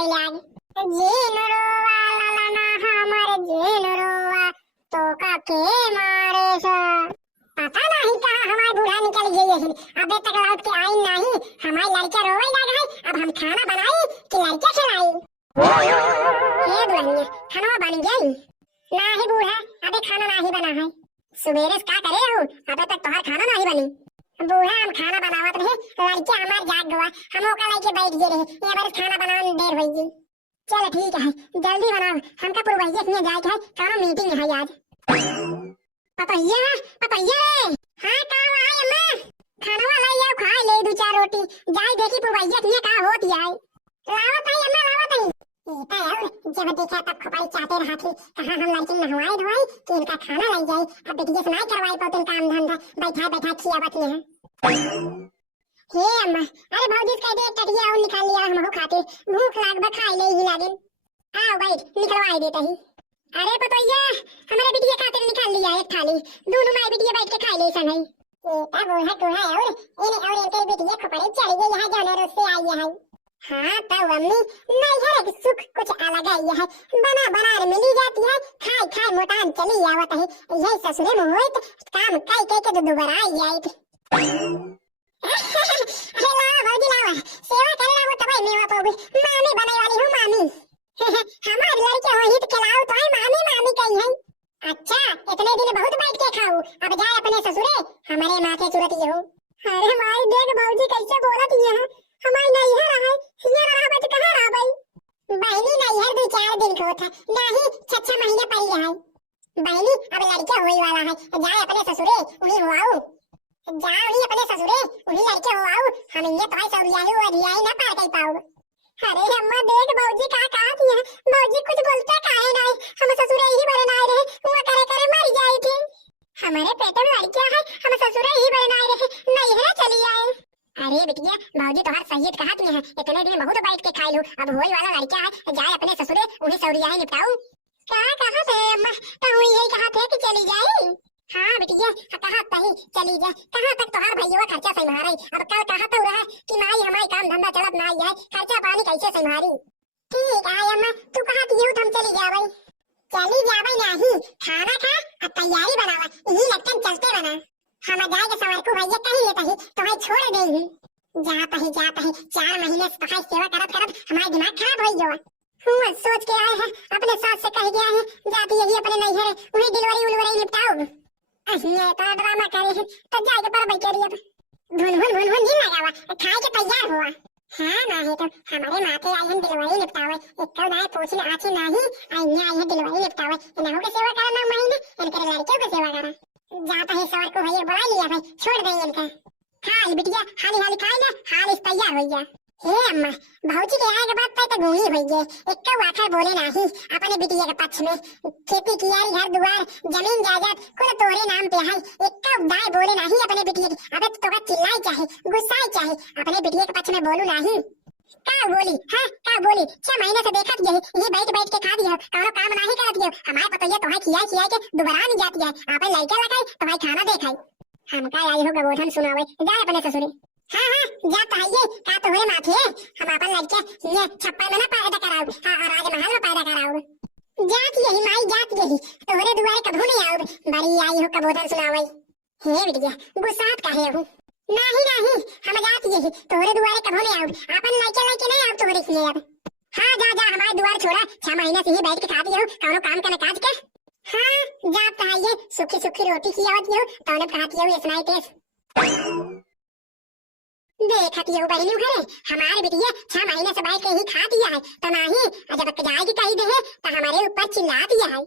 रोवा जेन रोवा लाला हमर जेन रोवा तो काके मारे सा पता नहीं कहाँ हमार बूढ़ा निकल गई है। अबे तक लौट के आई नहीं। हमारी लड़का रोवे लगा है। अब हम खाना बनाई कि लड़का खिलाई? हे दुल्हनिया खाना बन गया ना ही बूढ़ा? अबे खाना नहीं बना है। सुबेरे से क्या करे हो? अबे तक तुम्हारा खाना नहीं बनी। बूढ़ा हम खाना बनावत रहे, लड़का हमार जाग गवा, हम ओका लेके बैठ गए रहे। ये बार खाना बनाने देर हो गई। चल ठीक है जल्दी बनाओ, हमका पूर्वैया से जाए है, कहाँ मीटिंग है आज। पपैया पपैया हाँ कहाँ आई अम्मा? खाना वाला ये खा ले दो चार रोटी, जाए देखी पूर्वैया से कहाँ होती है। लावत है अम्मा लावत है। इता यार जब देखा तब खपाई चाहते रहा थी, कहाँ हम लड़की नहवाई धोई कि इनका खाना लग जाए। अब बेटिया से नहीं करवाई पाते काम धंधा, बैठा बैठा खियावत है। हे अम्मा अरे भौजी कह दे टटिया और निकाल लिया, हम हो खाते भूख लाग बा खाई ले ही लागेल। आओ बैठ निकलवाई देता ही। अरे पतोइया हमारे बिटिया खातिर निकाल लिया एक थाली, दोनों माई बिटिया बैठ के खाई ले संग है। एता बूढ़ा कोहा और इने और इनके बिटिया खपड़े चली गई यहाँ जाने रोज से आई है। हाँ तब अम्मी नहीं है कि सुख कुछ अलग है, है बना बना मिली जाती है, खाई खाई मोटान चली आवत है। यही ससुरे में होए तो काम कई कई के तो दोबारा आई आई। अरे लावा भौजी लावा सेवा कर ला वो तबाई मेवा पाओगे, मामी बनाई वाली हूँ मामी। हमारी लड़की हो हित खिलाओ तो है मामी मामी कही है। अच्छा इतने दिन बहुत बैठ के खाओ, अब जाए अपने ससुरे हमारे माथे चुरत हो। अरे माई देख भौजी कैसे बोलत है, हमारी नहीं है रहा हिया रहा बच कहां रहा भाई। बहनी नहीं है दो चार दिन को था नहीं 6 महीने पड़ी है बहनी। अब लड़का होई वाला है, जाए अपने ससुरे उन्हीं हो आओ, जाओ ही अपने ससुरे उन्हीं लड़के हो आओ। हम इन्हें तो ऐसा रियाई और रियाई ना पार कर पाओ। अरे अम्मा देख भौजी का कहा किया, भौजी कुछ बोलते काहे नहीं, हम ससुरे ही बरनाए रहे, वो करे करे मर जाए थे। हमारे पेट में लड़कियां है, हम ससुरे ही बरनाए रहे, नहीं है चली आए। अरे बिटिया भौजी तो हर सही कहा तुम है, इतने दिन बहुत बैठ के खाई लो, अब होई वाला लड़का है, जाए अपने ससुरे उन्हीं सौरिया ही निपटाओ। क्या कहा थे अम्मा? तो हुई यही कहा थे कि चली जाए। हाँ बिटिया कहा तही चली जाए, कहाँ तक तुम्हार भैया खर्चा संभारे। अब कल कहा तो रहा कि माई हमारी काम धंधा चलत नहीं है, खर्चा पानी कैसे संभारी। ठीक है अम्मा तू कहा थी तो हम चली जावे। चली जावे नहीं, खाना खा और तैयारी बनावा, यही लटकन चलते बना। हम जाए के सवार को भैया कहीं लेता ही तो मैं छोड़ दे ही। जाता ही 4 महीने से तुम्हारी सेवा करत करत हमारा दिमाग खराब हो गया। हुआ सोच के आए हैं अपने सास से कह गया है जाती यही अपने नहीं है उन्हें डिलीवरी उलवरी निपटाओ। ये तो ड्रामा करे है तो जाके पर बैठ रही है भुन दिन लगावा खाए के तैयार हुआ। हाँ ना है तो हमारे माथे आई हैं डिलीवरी निपटावे, एक तो दाए पूछने आछी नहीं आई है डिलीवरी निपटावे, इन्हों की सेवा करना महीने इनके लड़कियों की सेवा करा। जाता है सवार को भैया बुला लिया भाई छोड़ देंगे इनका। हाँ बिटिया हाली हाली खाई ना हाल इस तैयार हो गया। हे अम्मा भौजी के आए के बाद तक गूंगी हो गए, एक तो आखिर बोले नहीं अपने बिटिया के पक्ष में, खेती कियारी घर दुआर जमीन जायदाद कुल तोरे नाम पे है, एक तो दाए बोले नहीं अपने बिटिया की। अबे तो का चिल्लाई चाहे गुस्साई चाहे अपने बिटिया के पक्ष में बोलू नहीं। क्या बोली हाँ क्या बोली 6 महीने से देखत यही ये बैठ बैठ के खा दिया, कौनो काम नहीं करत हो। हमारे पतोया तो है खिया के दोबारा नहीं जाती है, आपन लड़का लगाई तो भाई खाना देखाई। हमका आई हो गबोधन सुनावे जाए अपने ससुरे। हाँ जाता है ये का तो हुए माथे हम अपन लड़के ये छप्पर में ना पैदा कराओ और राजमहल में पैदा कराओ। जाती यही माई जाती यही तोरे दुआरे कभू नहीं आओ, बड़ी आई हो कबोधन सुनावे। हे बिटिया गुस्सात काहे हो? नहीं हम जाती यही तोरे दुआरे कभू नहीं आओ, अपन लड़के नहीं आओ तोरे इसलिए। अब हाँ जा हमारे दुआर छोड़ा 6 महीने से ही बैठ के खाती हो कौनो काम करने काज के। हाँ जाता है ये सुखी रोटी खियावती हो तौने खाती हो इतना ही टेस्ट देखती है बहनी घरे। हमारे बिटिया 6 महीने से बैठ के ही खाती है तो नहीं, जब जाएगी कहीं दे तो हमारे ऊपर चिल्लाती है।